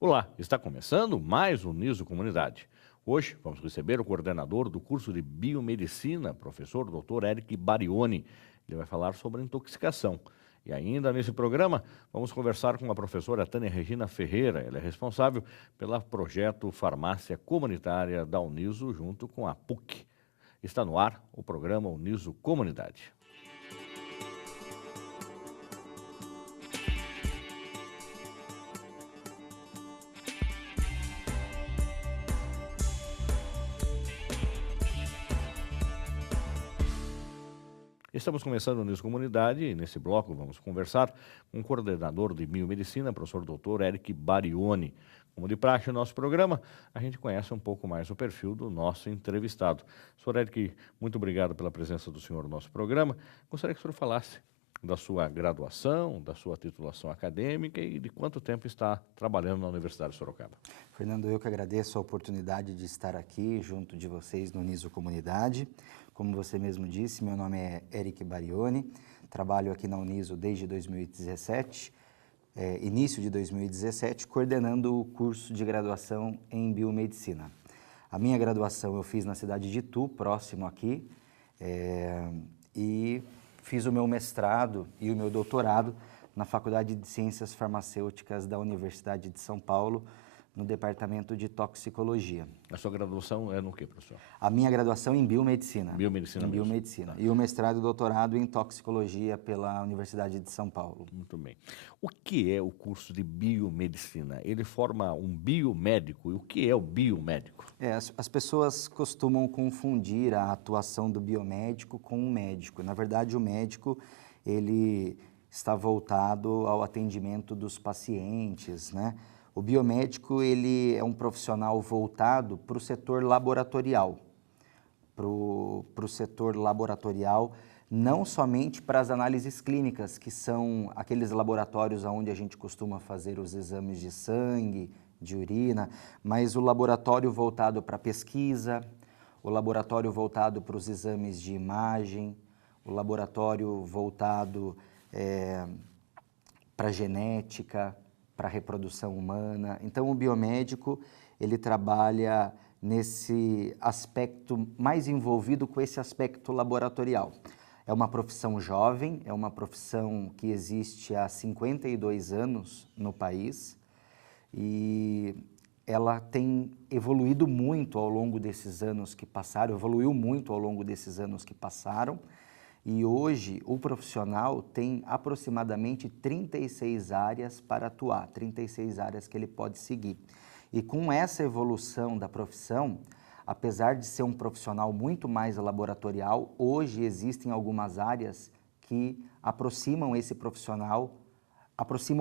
Olá, está começando mais um Niso Comunidade. Hoje vamos receber o coordenador do curso de Biomedicina, professor Dr. Eric Barioni. Ele vai falar sobre intoxicação. E ainda nesse programa, vamos conversar com a professora Tânia Regina Ferreira. Ela é responsável pelo projeto Farmácia Comunitária da Uniso, junto com a PUC. Está no ar o programa Uniso Comunidade. Estamos começando o Niso Comunidade e nesse bloco vamos conversar com o coordenador de Biomedicina, professor Dr. Eric Barioni. Como de praxe no nosso programa, a gente conhece um pouco mais o perfil do nosso entrevistado. Sr. Eric, muito obrigado pela presença do senhor no nosso programa. Gostaria que o senhor falasse da sua graduação, da sua titulação acadêmica e de quanto tempo está trabalhando na Universidade de Sorocaba. Fernando, eu que agradeço a oportunidade de estar aqui junto de vocês no Niso Comunidade. Como você mesmo disse, meu nome é Eric Barioni, trabalho aqui na Uniso desde 2017, início de 2017, coordenando o curso de graduação em Biomedicina. A minha graduação eu fiz na cidade de Itu, próximo aqui, e fiz o meu mestrado e o meu doutorado na Faculdade de Ciências Farmacêuticas da Universidade de São Paulo, no Departamento de Toxicologia. A sua graduação é no quê, professor? A minha graduação em Biomedicina. Biomedicina Em mesmo. Biomedicina. Tá. E o mestrado e doutorado em Toxicologia pela Universidade de São Paulo. Muito bem. O que é o curso de Biomedicina? Ele forma um biomédico. E o que é o biomédico? As pessoas costumam confundir a atuação do biomédico com o médico. Na verdade, o médico, ele está voltado ao atendimento dos pacientes, né? O biomédico, ele é um profissional voltado para o setor laboratorial. Para o setor laboratorial, não somente para as análises clínicas, que são aqueles laboratórios onde a gente costuma fazer os exames de sangue, de urina, mas o laboratório voltado para a pesquisa, o laboratório voltado para os exames de imagem, o laboratório voltado para a genética, para a reprodução humana. Então, o biomédico, ele trabalha nesse aspecto mais envolvido com esse aspecto laboratorial. É uma profissão jovem, é uma profissão que existe há 52 anos no país e ela tem evoluído muito ao longo desses anos que passaram, evoluiu muito ao longo desses anos que passaram. E hoje o profissional tem aproximadamente 36 áreas para atuar, 36 áreas que ele pode seguir. E com essa evolução da profissão, apesar de ser um profissional muito mais laboratorial, hoje existem algumas áreas que aproximam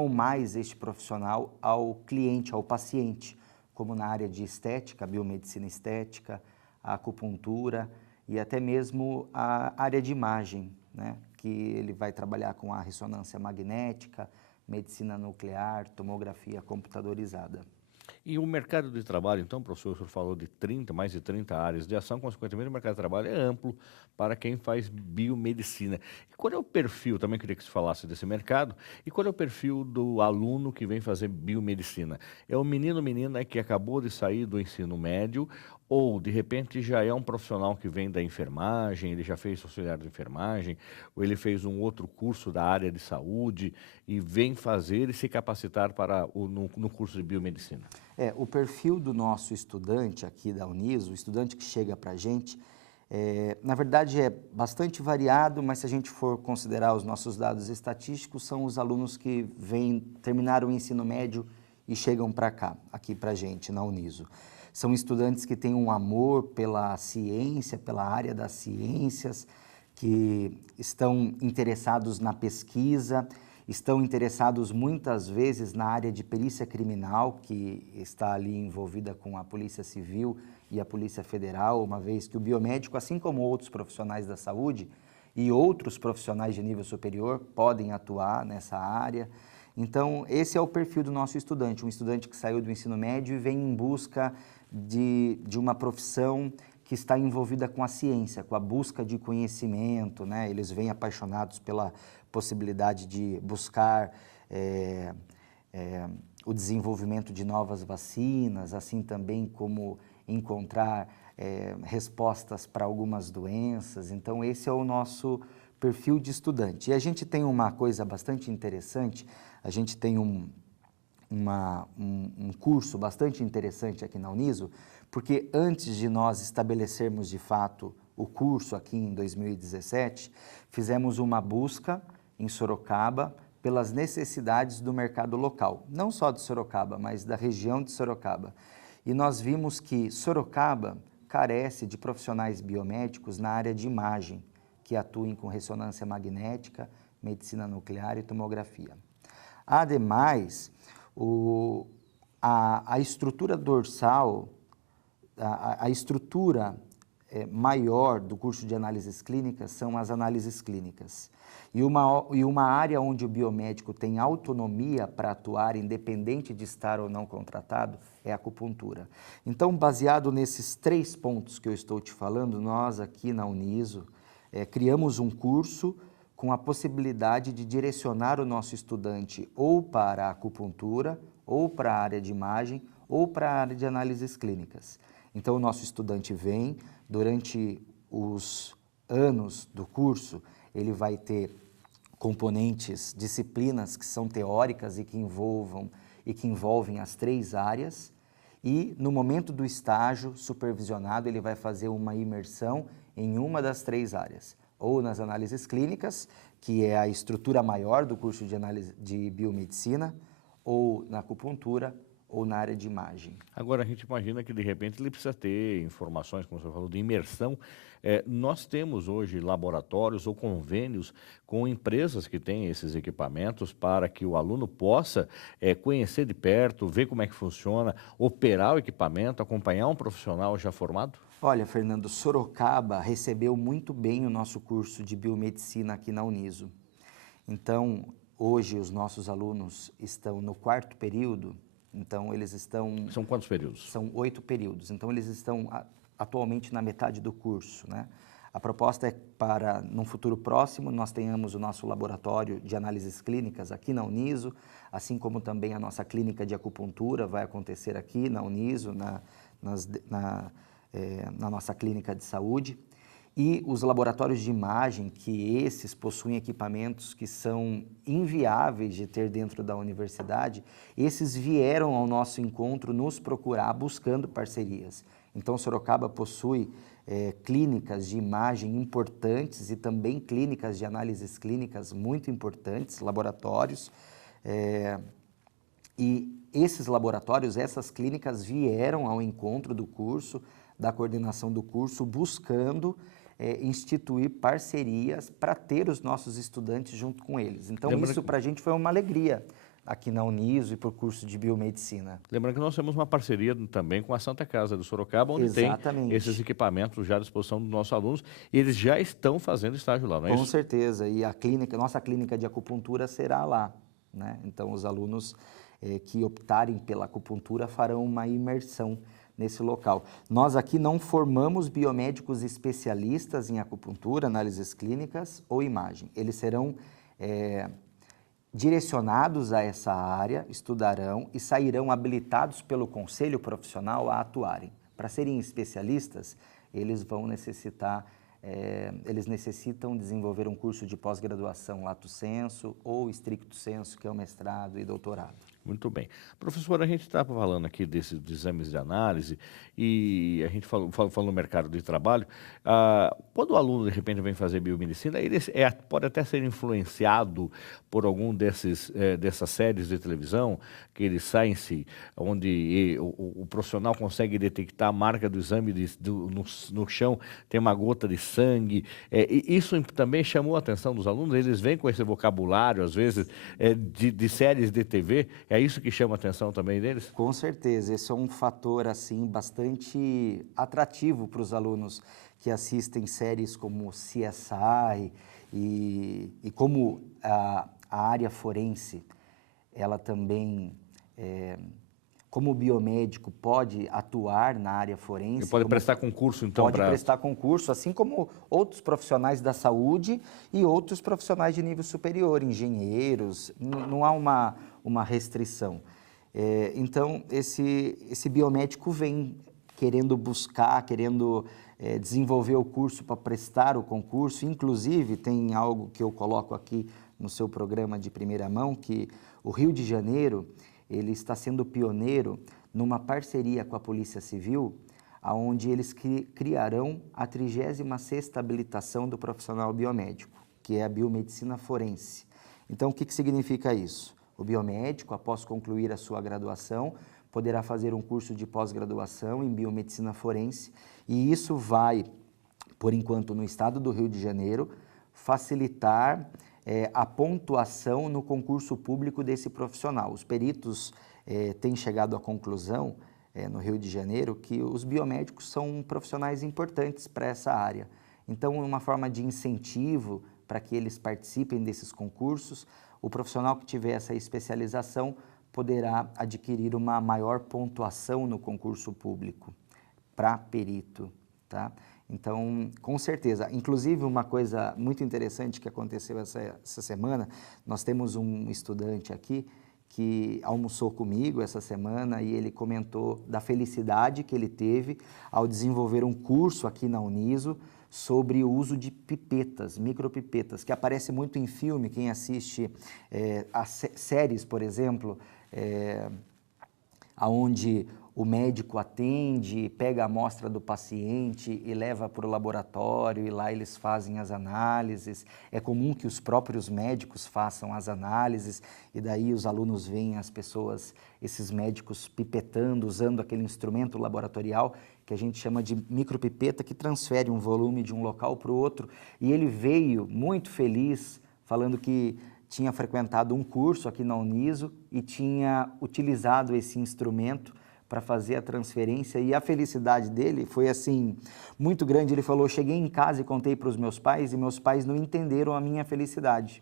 mais este profissional ao cliente, ao paciente, como na área de estética, biomedicina estética, a acupuntura, e até mesmo a área de imagem, né? Que ele vai trabalhar com a ressonância magnética, medicina nuclear, tomografia computadorizada. E o mercado de trabalho, então, professor, o senhor falou de mais de 30 áreas de ação, consequentemente o mercado de trabalho é amplo para quem faz biomedicina. E qual é o perfil, também queria que você falasse desse mercado, e qual é o perfil do aluno que vem fazer biomedicina? É o menino ou menina que acabou de sair do ensino médio, ou de repente já é um profissional que vem da enfermagem, ele já fez auxiliar de enfermagem, ou ele fez um outro curso da área de saúde e vem fazer e se capacitar no curso de biomedicina? O perfil do nosso estudante aqui da Uniso, o estudante que chega para a gente, na verdade é bastante variado, mas se a gente for considerar os nossos dados estatísticos, são os alunos que terminaram o ensino médio e chegam para cá, aqui para a gente, na Uniso. São estudantes que têm um amor pela ciência, pela área das ciências, que estão interessados na pesquisa, estão interessados muitas vezes na área de perícia criminal, que está ali envolvida com a Polícia Civil e a Polícia Federal, uma vez que o biomédico, assim como outros profissionais da saúde e outros profissionais de nível superior, podem atuar nessa área. Então, esse é o perfil do nosso estudante, um estudante que saiu do ensino médio e vem em busca de uma profissão que está envolvida com a ciência, com a busca de conhecimento, né? Eles vêm apaixonados pela possibilidade de buscar o desenvolvimento de novas vacinas, assim também como encontrar respostas para algumas doenças. Então, esse é o nosso perfil de estudante. E a gente tem uma coisa bastante interessante, a gente tem um curso bastante interessante aqui na Uniso, porque antes de nós estabelecermos de fato o curso aqui em 2017, fizemos uma busca em Sorocaba pelas necessidades do mercado local, não só de Sorocaba, mas da região de Sorocaba. E nós vimos que Sorocaba carece de profissionais biomédicos na área de imagem, que atuem com ressonância magnética, medicina nuclear e tomografia. Ademais, a estrutura dorsal, a estrutura maior do curso de análises clínicas são as análises clínicas. E uma área onde o biomédico tem autonomia para atuar, independente de estar ou não contratado, é a acupuntura. Então, baseado nesses 3 pontos que eu estou te falando, nós aqui na Uniso criamos um curso com a possibilidade de direcionar o nosso estudante ou para a acupuntura, ou para a área de imagem, ou para a área de análises clínicas. Então, o nosso estudante vem, durante os anos do curso, ele vai ter componentes, disciplinas que são teóricas e que envolvem as 3 áreas, e no momento do estágio supervisionado, ele vai fazer uma imersão em uma das 3 áreas, ou nas análises clínicas, que é a estrutura maior do curso de análise de biomedicina, ou na acupuntura, ou na área de imagem. Agora, a gente imagina que, de repente, ele precisa ter informações, como você falou, de imersão. Nós temos hoje laboratórios ou convênios com empresas que têm esses equipamentos para que o aluno possa conhecer de perto, ver como é que funciona, operar o equipamento, acompanhar um profissional já formado? Olha, Fernando, Sorocaba recebeu muito bem o nosso curso de biomedicina aqui na Uniso. Então, hoje os nossos alunos estão no 4º período. Então, eles estão... São quantos períodos? São 8 períodos. Então, eles estão atualmente na metade do curso, né? A proposta é para, num futuro próximo, nós tenhamos o nosso laboratório de análises clínicas aqui na Uniso, assim como também a nossa clínica de acupuntura vai acontecer aqui na Uniso, na nossa clínica de saúde. E os laboratórios de imagem, que esses possuem equipamentos que são inviáveis de ter dentro da universidade, esses vieram ao nosso encontro nos procurar buscando parcerias. Então, Sorocaba possui clínicas de imagem importantes e também clínicas de análises clínicas muito importantes, laboratórios. E esses laboratórios, essas clínicas vieram ao encontro do curso, da coordenação do curso, buscando instituir parcerias para ter os nossos estudantes junto com eles. Então, isso para a gente foi uma alegria aqui na Uniso e para o curso de biomedicina. Lembrando que nós temos uma parceria também com a Santa Casa do Sorocaba, onde Exatamente. tem esses equipamentos já à disposição dos nossos alunos, e eles já estão fazendo estágio lá, não é isso? Com certeza, e a nossa clínica de acupuntura será lá, né? Então, os alunos que optarem pela acupuntura farão uma imersão nesse local. Nós aqui não formamos biomédicos especialistas em acupuntura, análises clínicas ou imagem. Eles serão direcionados a essa área, estudarão e sairão habilitados pelo conselho profissional a atuarem. Para serem especialistas, eles necessitam desenvolver um curso de pós-graduação lato sensu ou stricto sensu, que é o mestrado e doutorado. Muito bem. Professor, a gente estava falando aqui desses exames de análise e a gente falou no mercado de trabalho. Quando o aluno, de repente, vem fazer biomedicina, ele pode até ser influenciado por algum dessas séries de televisão, que eles saem onde o profissional consegue detectar a marca do exame no chão, tem uma gota de sangue. Isso também chamou a atenção dos alunos, eles vêm com esse vocabulário, às vezes, de séries de TV. É isso que chama a atenção também deles? Com certeza, esse é um fator assim bastante atrativo para os alunos que assistem séries como CSI e como a área forense, ela também, como biomédico, pode atuar na área forense. Ele pode prestar concurso, então? Pode prestar concurso, assim como outros profissionais da saúde e outros profissionais de nível superior, engenheiros, não há uma restrição. Então, esse biomédico vem querendo buscar, querendo desenvolver o curso para prestar o concurso. Inclusive, tem algo que eu coloco aqui no seu programa de primeira mão, que o Rio de Janeiro, ele está sendo pioneiro numa parceria com a Polícia Civil, onde eles criarão a 36ª habilitação do profissional biomédico, que é a biomedicina forense. Então, o que significa isso? O biomédico, após concluir a sua graduação, poderá fazer um curso de pós-graduação em biomedicina forense, e isso vai, por enquanto, no estado do Rio de Janeiro, facilitar a pontuação no concurso público desse profissional. Os peritos têm chegado à conclusão, no Rio de Janeiro, que os biomédicos são profissionais importantes para essa área. Então, uma forma de incentivo para que eles participem desses concursos, o profissional que tiver essa especialização poderá adquirir uma maior pontuação no concurso público para perito, tá? Então, com certeza. Inclusive, uma coisa muito interessante que aconteceu essa semana, nós temos um estudante aqui que almoçou comigo essa semana e ele comentou da felicidade que ele teve ao desenvolver um curso aqui na Uniso sobre o uso de pipetas, micropipetas, que aparece muito em filme. Quem assiste as séries, por exemplo, onde o médico atende, pega a amostra do paciente e leva para o laboratório, e lá eles fazem as análises. É comum que os próprios médicos façam as análises, e daí os alunos veem as pessoas, esses médicos pipetando, usando aquele instrumento laboratorial que a gente chama de micropipeta, que transfere um volume de um local para o outro. E ele veio muito feliz, falando que tinha frequentado um curso aqui na Uniso e tinha utilizado esse instrumento para fazer a transferência, e a felicidade dele foi assim, muito grande. Ele falou: cheguei em casa e contei para os meus pais, e meus pais não entenderam a minha felicidade,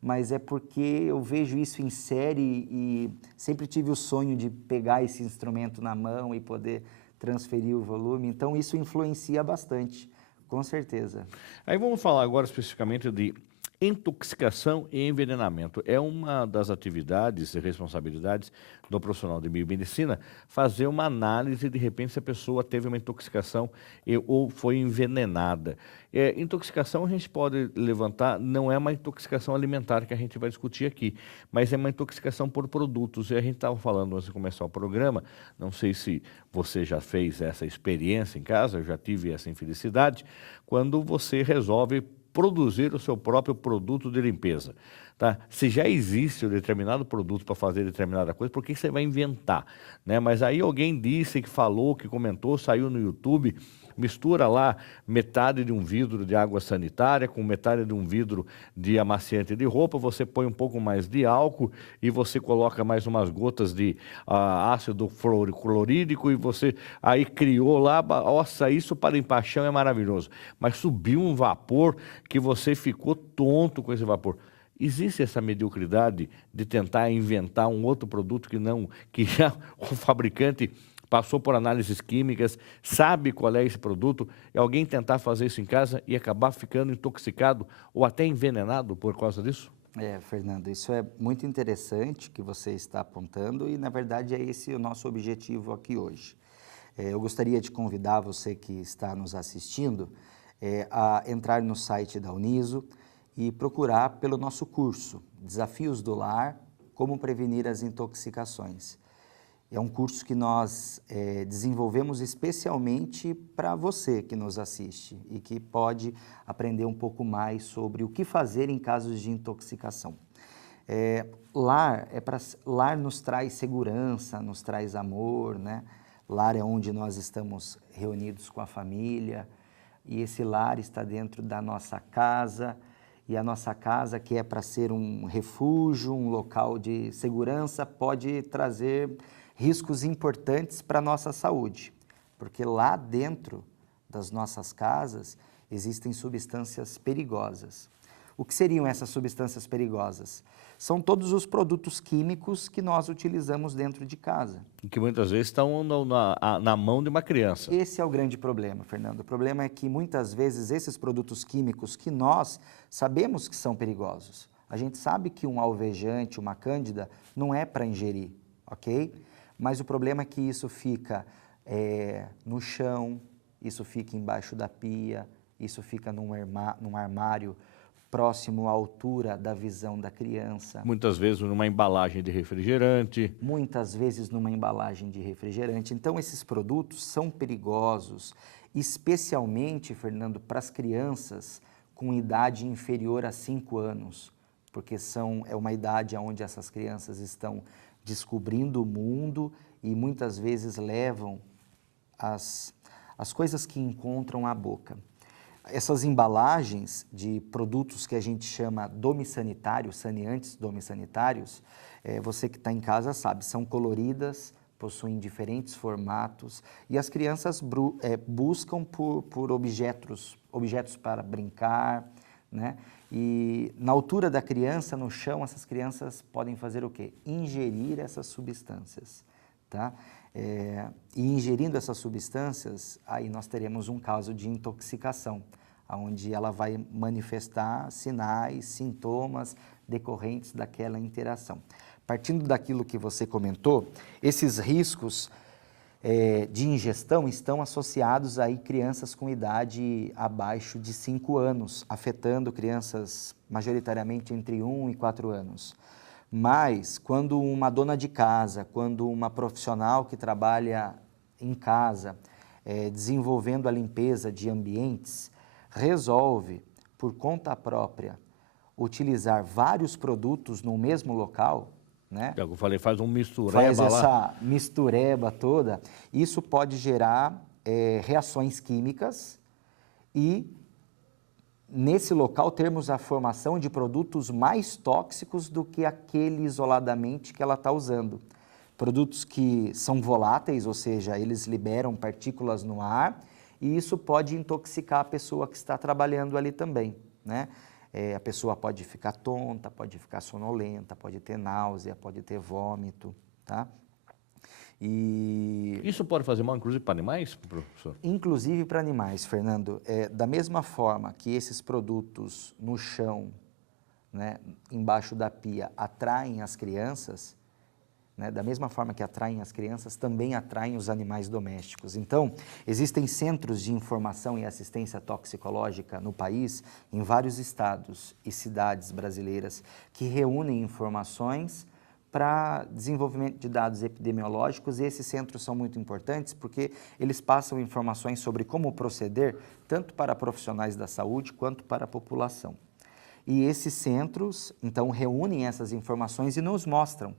mas é porque eu vejo isso em série e sempre tive o sonho de pegar esse instrumento na mão e poder transferir o volume. Então isso influencia bastante, com certeza. Aí vamos falar agora especificamente de intoxicação e envenenamento. É uma das atividades e responsabilidades do profissional de biomedicina fazer uma análise de repente se a pessoa teve uma intoxicação ou foi envenenada. Intoxicação a gente pode levantar, não é uma intoxicação alimentar que a gente vai discutir aqui, mas é uma intoxicação por produtos. E a gente estava falando antes de começar o programa, não sei se você já fez essa experiência em casa, eu já tive essa infelicidade, quando você resolve produzir o seu próprio produto de limpeza, tá? Se já existe um determinado produto para fazer determinada coisa, por que você vai inventar, né? Mas aí alguém disse, que falou, que comentou, saiu no YouTube, mistura lá metade de um vidro de água sanitária com metade de um vidro de amaciante de roupa, você põe um pouco mais de álcool e você coloca mais umas gotas de ácido clorídrico e você aí criou lá, nossa, isso para limpar chão é maravilhoso, mas subiu um vapor que você ficou tonto com esse vapor. Existe essa mediocridade de tentar inventar um outro produto que já o fabricante passou por análises químicas, sabe qual é esse produto, e alguém tentar fazer isso em casa e acabar ficando intoxicado ou até envenenado por causa disso? Fernando, isso é muito interessante que você está apontando, e na verdade é esse o nosso objetivo aqui hoje. Eu gostaria de convidar você que está nos assistindo a entrar no site da Uniso e procurar pelo nosso curso, Desafios do Lar, Como Prevenir as Intoxicações. É um curso que nós desenvolvemos especialmente para você que nos assiste e que pode aprender um pouco mais sobre o que fazer em casos de intoxicação. Lar nos traz segurança, nos traz amor, né? Lar é onde nós estamos reunidos com a família, e esse lar está dentro da nossa casa, e a nossa casa, que é para ser um refúgio, um local de segurança, pode trazer riscos importantes para a nossa saúde, porque lá dentro das nossas casas existem substâncias perigosas. O que seriam essas substâncias perigosas? São todos os produtos químicos que nós utilizamos dentro de casa. Que muitas vezes estão na mão de uma criança. Esse é o grande problema, Fernando. O problema é que muitas vezes esses produtos químicos que nós sabemos que são perigosos, a gente sabe que um alvejante, uma cândida, não é para ingerir, ok? Mas o problema é que isso fica no chão, isso fica embaixo da pia, isso fica num armário próximo à altura da visão da criança. Muitas vezes numa embalagem de refrigerante. Muitas vezes numa embalagem de refrigerante. Então, esses produtos são perigosos, especialmente, Fernando, para as crianças com idade inferior a 5 anos, porque é uma idade onde essas crianças estão descobrindo o mundo e muitas vezes levam as coisas que encontram à boca. Essas embalagens de produtos que a gente chama domissanitários, saneantes domissanitários, você que está em casa sabe, são coloridas, possuem diferentes formatos e as crianças buscam por objetos para brincar, né? E na altura da criança, no chão, essas crianças podem fazer o quê? Ingerir essas substâncias, tá? E ingerindo essas substâncias, aí nós teremos um caso de intoxicação, onde ela vai manifestar sinais, sintomas decorrentes daquela interação. Partindo daquilo que você comentou, esses riscos de ingestão estão associados a crianças com idade abaixo de 5 anos, afetando crianças majoritariamente entre 1 e 4 anos. Mas, quando uma dona de casa, quando uma profissional que trabalha em casa, desenvolvendo a limpeza de ambientes, resolve, por conta própria, utilizar vários produtos no mesmo local, né? Eu falei, faz um mistureba faz lá. essa mistureba toda, isso pode gerar reações químicas e nesse local termos a formação de produtos mais tóxicos do que aquele isoladamente que ela está usando. Produtos que são voláteis, ou seja, eles liberam partículas no ar e isso pode intoxicar a pessoa que está trabalhando ali também, né? A pessoa pode ficar tonta, pode ficar sonolenta, pode ter náusea, pode ter vômito, tá? E Isso pode fazer mal, inclusive, para animais, professor? inclusive para animais, Fernando. Da mesma forma que esses produtos no chão, né, embaixo da pia, atraem as crianças, né, da mesma forma que atraem as crianças, também atraem os animais domésticos. Então, existem centros de informação e assistência toxicológica no país, em vários estados e cidades brasileiras, que reúnem informações para desenvolvimento de dados epidemiológicos, e esses centros são muito importantes porque eles passam informações sobre como proceder, tanto para profissionais da saúde quanto para a população. E esses centros, então, reúnem essas informações e nos mostram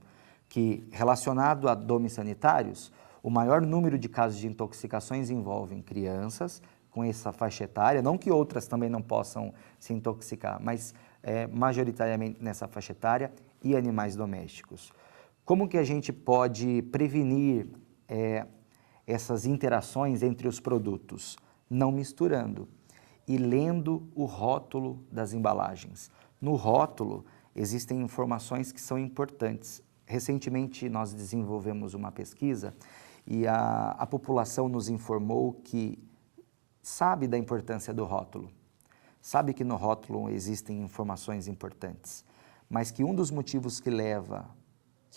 que, relacionado a domissanitários, o maior número de casos de intoxicações envolvem crianças com essa faixa etária, não que outras também não possam se intoxicar, mas majoritariamente nessa faixa etária, e animais domésticos. Como que a gente pode prevenir essas interações entre os produtos? Não misturando e lendo o rótulo das embalagens. No rótulo existem informações que são importantes. Recentemente nós desenvolvemos uma pesquisa e a população nos informou que sabe da importância do rótulo, sabe que no rótulo existem informações importantes, mas que um dos motivos que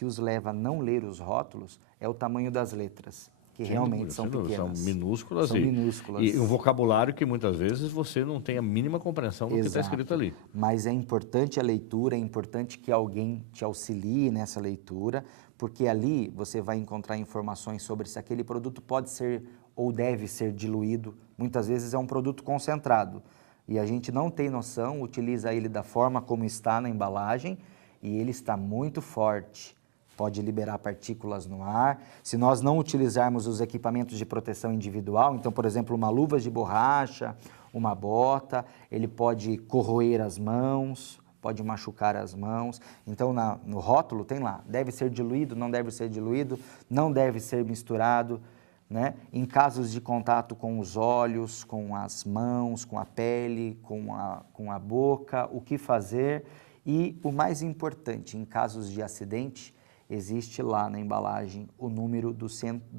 os leva a não ler os rótulos é o tamanho das letras, que realmente são pequenas. São minúsculas. São minúsculas. E um vocabulário que muitas vezes você não tem a mínima compreensão do que está escrito ali. Mas é importante a leitura, é importante que alguém te auxilie nessa leitura, porque ali você vai encontrar informações sobre se aquele produto pode ser ou deve ser diluído. Muitas vezes é um produto concentrado e a gente não tem noção, utiliza ele da forma como está na embalagem e ele está muito forte. Pode liberar partículas no ar. Se nós não utilizarmos os equipamentos de proteção individual, então, por exemplo, uma luva de borracha, uma bota, ele pode corroer as mãos, pode machucar as mãos. Então, no rótulo tem lá, deve ser diluído, não deve ser diluído, não deve ser misturado, né? Em casos de contato com os olhos, com as mãos, com a pele, com a boca, o que fazer. E o mais importante, em casos de acidente, existe lá na embalagem o número do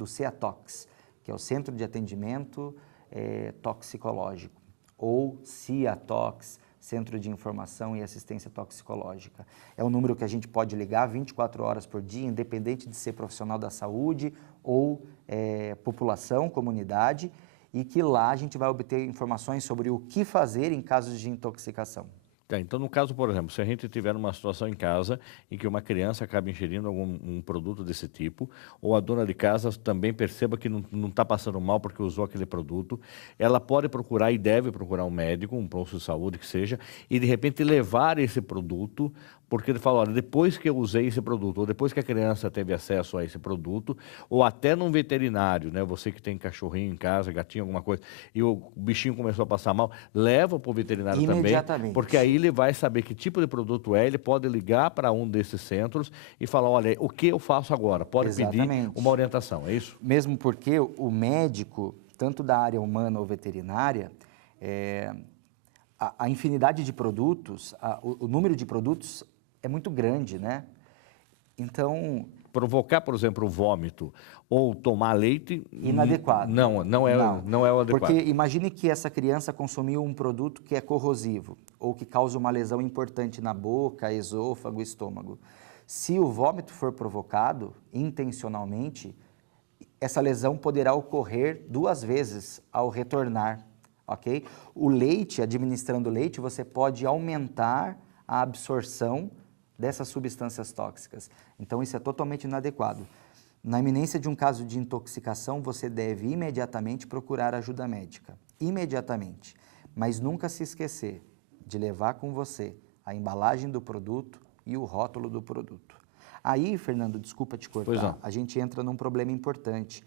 CEATOX, que é o Centro de Atendimento Toxicológico, ou CIATOX, Centro de Informação e Assistência Toxicológica. É um número que a gente pode ligar 24 horas por dia, independente de ser profissional da saúde ou população, comunidade, e que lá a gente vai obter informações sobre o que fazer em casos de intoxicação. Tá, então, no caso, por exemplo, se a gente tiver uma situação em casa em que uma criança acaba ingerindo um produto desse tipo, ou a dona de casa também perceba que não está passando mal porque usou aquele produto, ela pode procurar e deve procurar um médico, um posto de saúde que seja, e de repente levar esse produto, porque ele fala, olha, depois que eu usei esse produto, ou depois que a criança teve acesso a esse produto, ou até num veterinário, né? Você que tem cachorrinho em casa, gatinho, alguma coisa, e o bichinho começou a passar mal, leva para o veterinário também, Imediatamente. porque aí ele vai saber que tipo de produto é, ele pode ligar para um desses centros e falar, olha, o que eu faço agora? Pode Exatamente. pedir uma orientação, é isso? Mesmo porque o médico, tanto da área humana ou veterinária, a infinidade de produtos, o número de produtos é muito grande, né? Então... Provocar, por exemplo, o vômito ou tomar leite... Inadequado. Não é o adequado. Porque imagine que essa criança consumiu um produto que é corrosivo ou que causa uma lesão importante na boca, esôfago, estômago. Se o vômito for provocado intencionalmente, essa lesão poderá ocorrer 2 vezes ao retornar, ok? O leite, administrando leite, você pode aumentar a absorção dessas substâncias tóxicas. Então, isso é totalmente inadequado. Na iminência de um caso de intoxicação, você deve imediatamente procurar ajuda médica. Imediatamente. Mas nunca se esquecer de levar com você a embalagem do produto e o rótulo do produto. Aí, Fernando, desculpa te cortar, a gente entra num problema importante.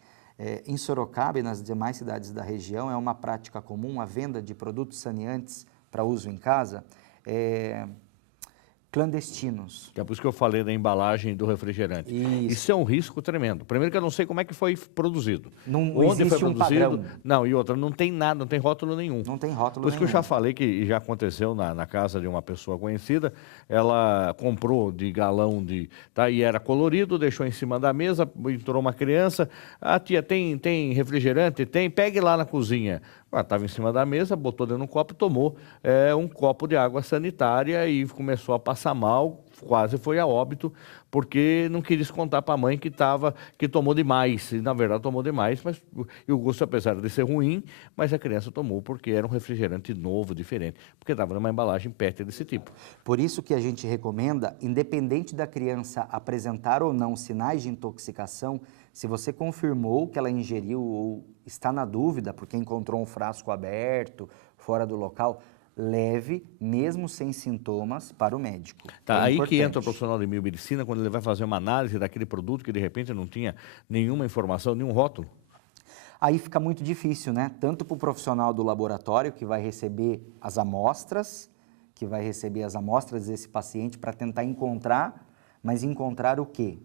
Em Sorocaba e nas demais cidades da região, é uma prática comum a venda de produtos saneantes para uso em casa, clandestinos. É por isso que eu falei da embalagem do refrigerante. Isso é um risco tremendo. Primeiro que eu não sei como é que foi produzido. Não Onde existe foi um produzido? padrão. Não, e outra, não tem nada, não tem rótulo nenhum. Não tem rótulo Por isso que eu já falei que já aconteceu na casa de uma pessoa conhecida, ela comprou de galão e era colorido, deixou em cima da mesa, entrou uma criança, tia, tem refrigerante? Tem, pegue lá na cozinha. Estava em cima da mesa, botou dentro de um copo, tomou um copo de água sanitária e começou a passar mal, quase foi a óbito, porque não quis contar para a mãe que tomou demais. E, na verdade, tomou demais, e o gosto, apesar de ser ruim, mas a criança tomou porque era um refrigerante novo, diferente, porque estava numa embalagem PET desse tipo. Por isso que a gente recomenda, independente da criança apresentar ou não sinais de intoxicação, se você confirmou que ela ingeriu ou está na dúvida porque encontrou um frasco aberto, fora do local, leve, mesmo sem sintomas, para o médico. Tá, aí que entra o profissional de biomedicina, quando ele vai fazer uma análise daquele produto que de repente não tinha nenhuma informação, nenhum rótulo. Aí fica muito difícil, né? Tanto para o profissional do laboratório, que vai receber as amostras, desse paciente para tentar encontrar, mas encontrar o quê?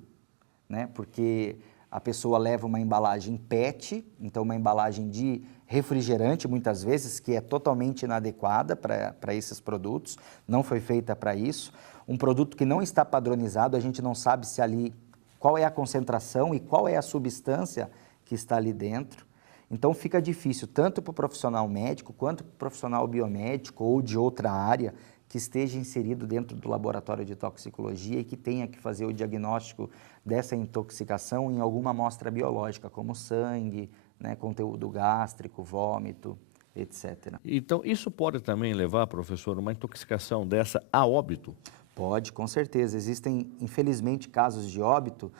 Né? Porque a pessoa leva uma embalagem PET, então uma embalagem de refrigerante, muitas vezes, que é totalmente inadequada para esses produtos, não foi feita para isso. Um produto que não está padronizado, a gente não sabe se ali, qual é a concentração e qual é a substância que está ali dentro. Então fica difícil, tanto para o profissional médico, quanto para o profissional biomédico ou de outra área, que esteja inserido dentro do laboratório de toxicologia e que tenha que fazer o diagnóstico dessa intoxicação em alguma amostra biológica, como sangue, né, conteúdo gástrico, vômito, etc. Então, isso pode também levar, professor, uma intoxicação dessa a óbito? Pode, com certeza. Existem, infelizmente, casos de óbito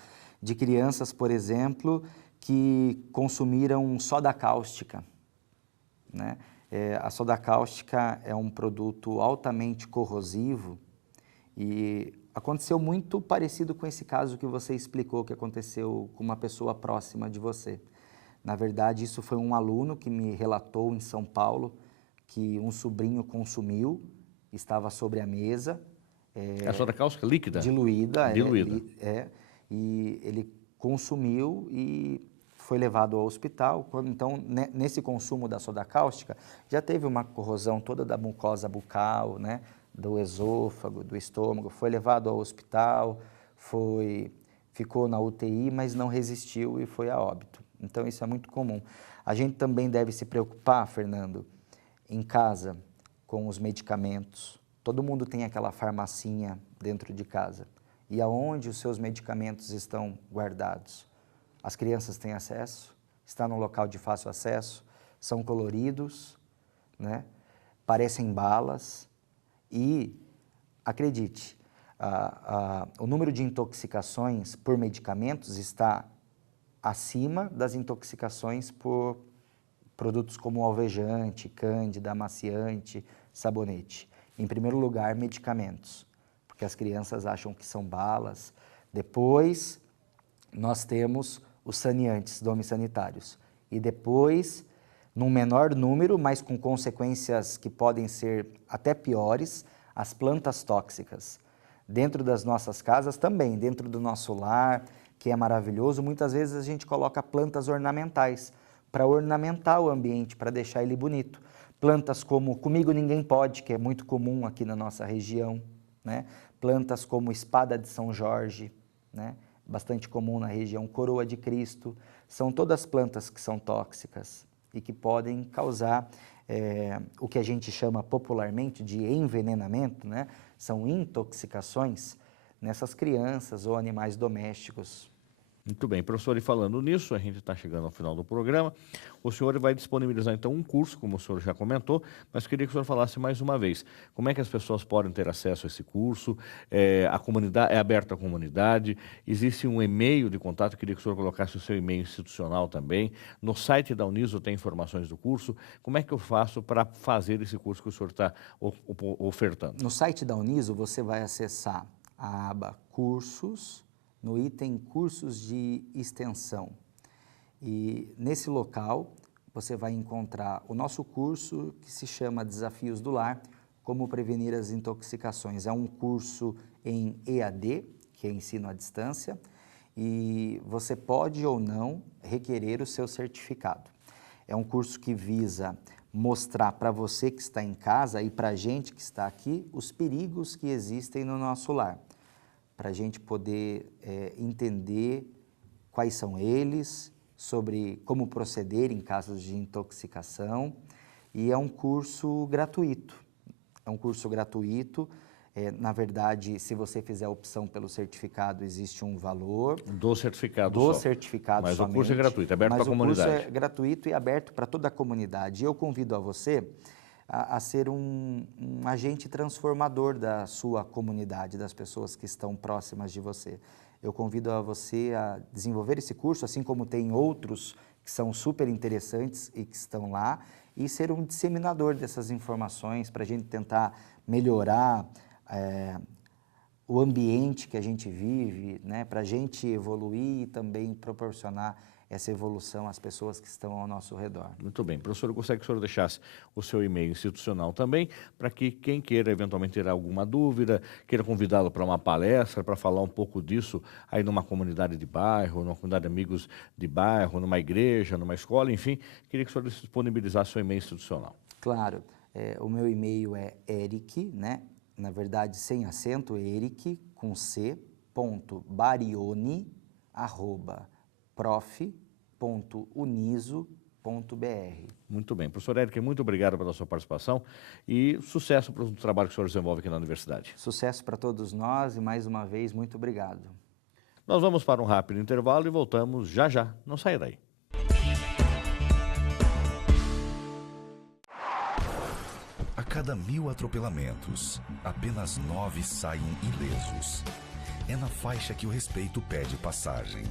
de crianças, por exemplo, que consumiram soda cáustica, né? A soda cáustica é um produto altamente corrosivo e aconteceu muito parecido com esse caso que você explicou, que aconteceu com uma pessoa próxima de você. Na verdade, isso foi um aluno que me relatou em São Paulo que um sobrinho consumiu, estava sobre a mesa. A soda cáustica líquida? Diluída. Diluída. E ele consumiu e foi levado ao hospital. Então, nesse consumo da soda cáustica, já teve uma corrosão toda da mucosa bucal, né, do esôfago, do estômago, foi levado ao hospital, ficou na UTI, mas não resistiu e foi a óbito. Então, isso é muito comum. A gente também deve se preocupar, Fernando, em casa, com os medicamentos. Todo mundo tem aquela farmacinha dentro de casa. E aonde os seus medicamentos estão guardados? As crianças têm acesso? Está num local de fácil acesso? São coloridos, né? Parecem balas e, acredite, o número de intoxicações por medicamentos está acima das intoxicações por produtos como alvejante, cândida, amaciante, sabonete. Em primeiro lugar, medicamentos, porque as crianças acham que são balas. Depois, nós temos os saneantes, domes sanitários. E depois, num menor número, mas com consequências que podem ser até piores, as plantas tóxicas. Dentro das nossas casas também, dentro do nosso lar, que é maravilhoso, muitas vezes a gente coloca plantas ornamentais para ornamentar o ambiente, para deixar ele bonito. Plantas como Comigo Ninguém Pode, que é muito comum aqui na nossa região, né? Plantas como Espada de São Jorge, né? Bastante comum na região, Coroa de Cristo. São todas plantas que são tóxicas e que podem causar o que a gente chama popularmente de envenenamento, né? São intoxicações nessas crianças ou animais domésticos. Muito bem, professor, e falando nisso, a gente está chegando ao final do programa. O senhor vai disponibilizar, então, um curso, como o senhor já comentou, mas queria que o senhor falasse mais uma vez. Como é que as pessoas podem ter acesso a esse curso? A comunidade, é aberto à comunidade? Existe um e-mail de contato? Queria que o senhor colocasse o seu e-mail institucional também. No site da Uniso tem informações do curso. Como é que eu faço para fazer esse curso que o senhor está ofertando? No site da Uniso, você vai acessar a aba Cursos, no item Cursos de Extensão. E nesse local você vai encontrar o nosso curso que se chama Desafios do Lar, como prevenir as intoxicações. É um curso em EAD, que é ensino à distância, e você pode ou não requerer o seu certificado. É um curso que visa mostrar para você que está em casa e para a gente que está aqui os perigos que existem no nosso lar, para a gente poder entender quais são eles, sobre como proceder em casos de intoxicação, e é um curso gratuito. É um curso gratuito, na verdade, se você fizer a opção pelo certificado, existe um valor. Do certificado Do só. certificado Mas somente. o curso é gratuito, é aberto para a comunidade. Mas o curso é gratuito e aberto para toda a comunidade. E eu convido a você a ser um agente transformador da sua comunidade, das pessoas que estão próximas de você. Eu convido a você a desenvolver esse curso, assim como tem outros que são super interessantes e que estão lá, e ser um disseminador dessas informações para a gente tentar melhorar o ambiente que a gente vive, né, para a gente evoluir e também proporcionar essa evolução às pessoas que estão ao nosso redor. Muito bem. Professor, eu gostaria que o senhor deixasse o seu e-mail institucional também, para que quem queira eventualmente ter alguma dúvida, queira convidá-lo para uma palestra, para falar um pouco disso aí numa comunidade de bairro, numa comunidade de amigos de bairro, numa igreja, numa escola, enfim, queria que o senhor disponibilizasse o seu e-mail institucional. Claro. O meu e-mail é eric, né? Na verdade, sem acento, eric, com c, ponto, barione, prof.uniso.br. Muito bem. Professor Eric, muito obrigado pela sua participação e sucesso para o trabalho que o senhor desenvolve aqui na universidade. Sucesso para todos nós e, mais uma vez, muito obrigado. Nós vamos para um rápido intervalo e voltamos já já. Não saia daí. A cada 1000 atropelamentos, apenas 9 saem ilesos. É na faixa que o respeito pede passagem.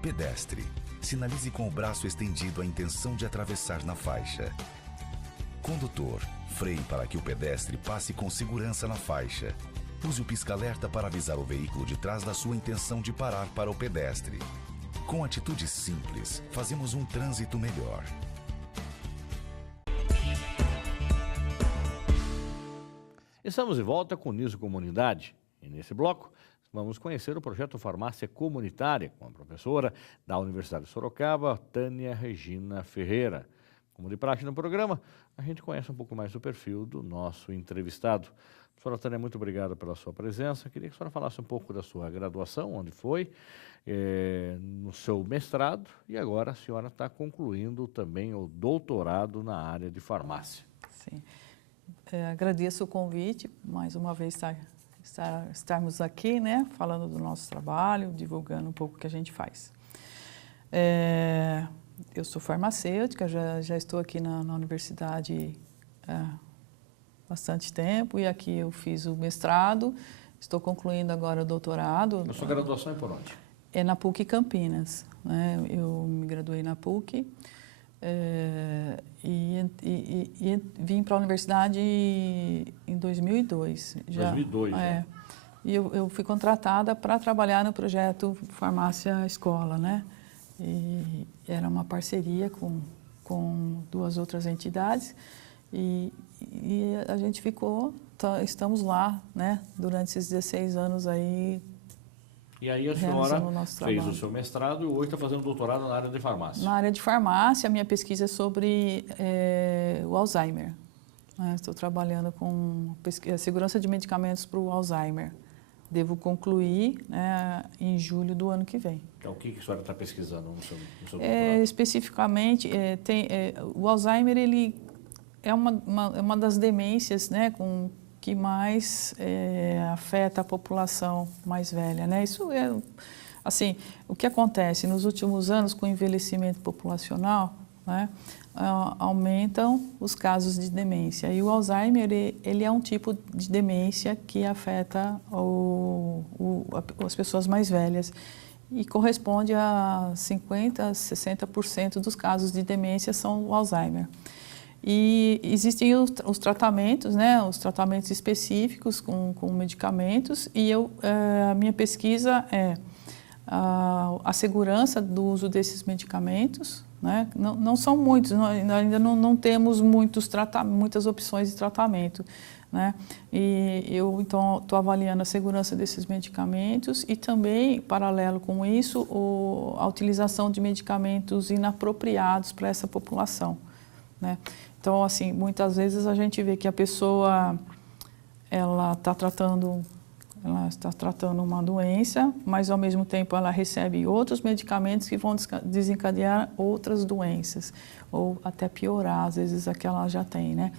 Pedestre, sinalize com o braço estendido a intenção de atravessar na faixa. Condutor, freie para que o pedestre passe com segurança na faixa. Use o pisca-alerta para avisar o veículo de trás da sua intenção de parar para o pedestre. Com atitudes simples, fazemos um trânsito melhor. Estamos de volta com o Uniso Comunidade e nesse bloco vamos conhecer o projeto Farmácia Comunitária com a professora da Universidade de Sorocaba, Tânia Regina Ferreira. Como de praxe no programa, a gente conhece um pouco mais do perfil do nosso entrevistado. Professora Tânia, muito obrigado pela sua presença. Queria que a senhora falasse um pouco da sua graduação, onde foi, no seu mestrado, e agora a senhora está concluindo também o doutorado na área de farmácia. Sim. agradeço o convite, mais uma vez estarmos aqui, né, falando do nosso trabalho, divulgando um pouco o que a gente faz. Eu sou farmacêutica, já estou aqui na universidade há bastante tempo, e aqui eu fiz o mestrado, estou concluindo agora o doutorado. A sua graduação é por onde? É na PUC Campinas, né? Eu me graduei na PUC e vim para a universidade em 2002. 2002, né? E eu fui contratada para trabalhar no projeto Farmácia Escola, né? E era uma parceria com 2 outras entidades e a gente estamos lá, né? Durante esses 16 anos aí. E aí a senhora fez o seu mestrado e hoje está fazendo doutorado na área de farmácia. Na área de farmácia, a minha pesquisa é sobre o Alzheimer. Né? Estou trabalhando com segurança de medicamentos para o Alzheimer. Devo concluir, né, em julho do ano que vem. Então, o que a senhora está pesquisando no seu doutorado? Especificamente, o Alzheimer ele é uma das demências, né, que mais afeta a população mais velha, né? Isso é, assim, o que acontece nos últimos anos com o envelhecimento populacional, né, aumentam os casos de demência. E o Alzheimer, ele é um tipo de demência que afeta as pessoas mais velhas e corresponde a 50% a 60% dos casos de demência são o Alzheimer. E existem os tratamentos, né, os tratamentos específicos com medicamentos, e a minha pesquisa é a segurança do uso desses medicamentos, né? Não são muitos, ainda não temos muitas opções de tratamento, né? E eu, então, estou avaliando a segurança desses medicamentos e também, paralelo com isso, a utilização de medicamentos inapropriados para essa população, né? Então, assim, muitas vezes a gente vê que a pessoa está tratando uma doença, mas ao mesmo tempo ela recebe outros medicamentos que vão desencadear outras doenças, ou até piorar, às vezes, a que ela já tem, né?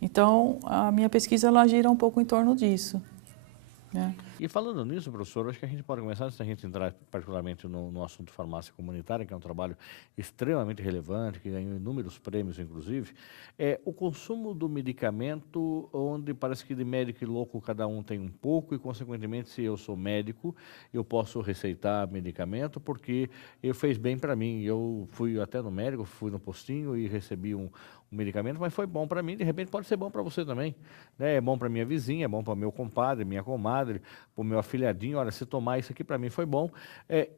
Então, a minha pesquisa, ela gira um pouco em torno disso, né? E falando nisso, professor, acho que a gente pode começar, antes da gente entrar particularmente no assunto farmácia comunitária, que é um trabalho extremamente relevante, que ganhou inúmeros prêmios, inclusive, o consumo do medicamento, onde parece que de médico e louco cada um tem um pouco, e, consequentemente, se eu sou médico, eu posso receitar medicamento, porque fez bem para mim. Eu fui até no médico, fui no postinho e recebi um medicamento, mas foi bom para mim, de repente pode ser bom para você também, né? É bom para minha vizinha, é bom para meu compadre, minha comadre, para o meu afilhadinho. Olha, se tomar isso aqui para mim foi bom.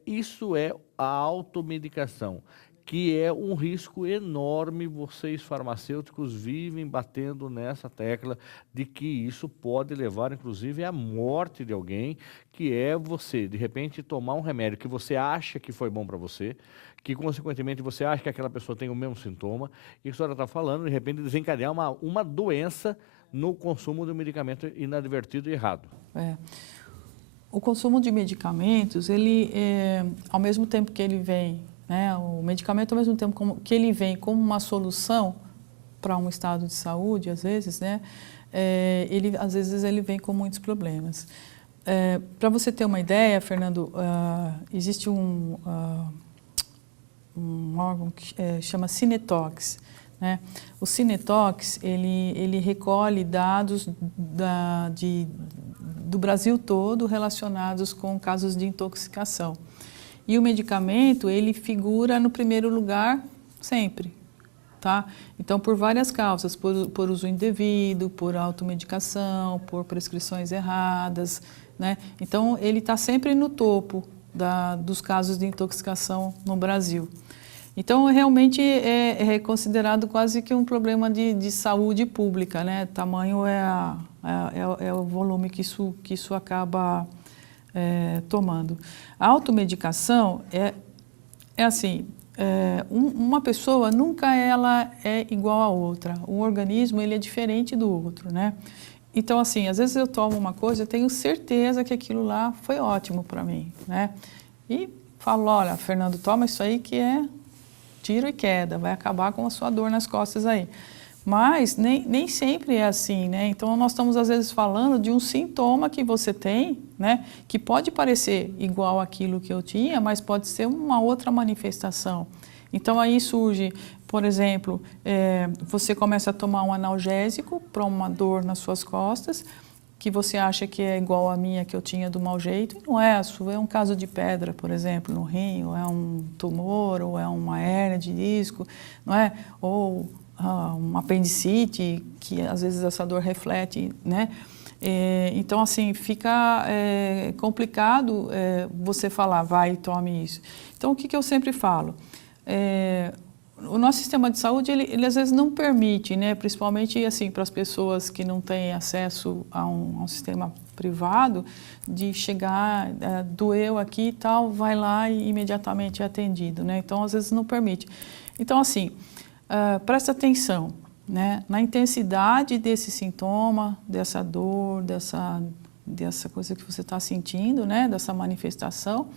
Isso é a automedicação, que é um risco enorme. Vocês farmacêuticos vivem batendo nessa tecla de que isso pode levar, inclusive, à morte de alguém, que é você, de repente, tomar um remédio que você acha que foi bom para você, que, consequentemente, você acha que aquela pessoa tem o mesmo sintoma, e a senhora está falando, de repente, desencadear uma doença no consumo do medicamento inadvertido e errado. O consumo de medicamentos, ele, ao mesmo tempo que ele vem, né, o medicamento, ao mesmo tempo que ele vem como uma solução para um estado de saúde, às vezes, né, às vezes ele vem com muitos problemas. Para você ter uma ideia, Fernando, existe um órgão que chama Cinetox, né? O Cinetox, ele recolhe dados do Brasil todo relacionados com casos de intoxicação. E o medicamento, ele figura no primeiro lugar sempre, tá? Então, por várias causas, por uso indevido, por automedicação, por prescrições erradas, né? Então, ele está sempre no topo dos casos de intoxicação no Brasil. Então, realmente é considerado quase que um problema de saúde pública, né? Tamanho é o volume que isso acaba tomando. A automedicação é assim, uma pessoa nunca ela é igual a outra. O organismo, ele é diferente do outro, né? Então, assim, às vezes eu tomo uma coisa, eu tenho certeza que aquilo lá foi ótimo para mim, né? E falo, olha, Fernando, toma isso aí que é tiro e queda, vai acabar com a sua dor nas costas aí. Mas nem sempre é assim, né? Então, nós estamos, às vezes, falando de um sintoma que você tem, né? Que pode parecer igual àquilo que eu tinha, mas pode ser uma outra manifestação. Então, aí surge, por exemplo, você começa a tomar um analgésico para uma dor nas suas costas, que você acha que é igual à minha que eu tinha do mau jeito, e não é. A sua é um caso de pedra, por exemplo, no rim, ou é um tumor, ou é uma hérnia de disco, não é? Ou uma apendicite, que às vezes essa dor reflete, né? Então, assim, fica complicado você falar, vai, tome isso. Então, o que eu sempre falo? O nosso sistema de saúde, ele às vezes não permite, né? Principalmente, assim, para as pessoas que não têm acesso a um sistema privado, de chegar, doeu aqui e tal, vai lá e imediatamente é atendido, né? Então, às vezes não permite. Então, assim, presta atenção, né, na intensidade desse sintoma, dessa dor, dessa coisa que você está sentindo, né, dessa manifestação,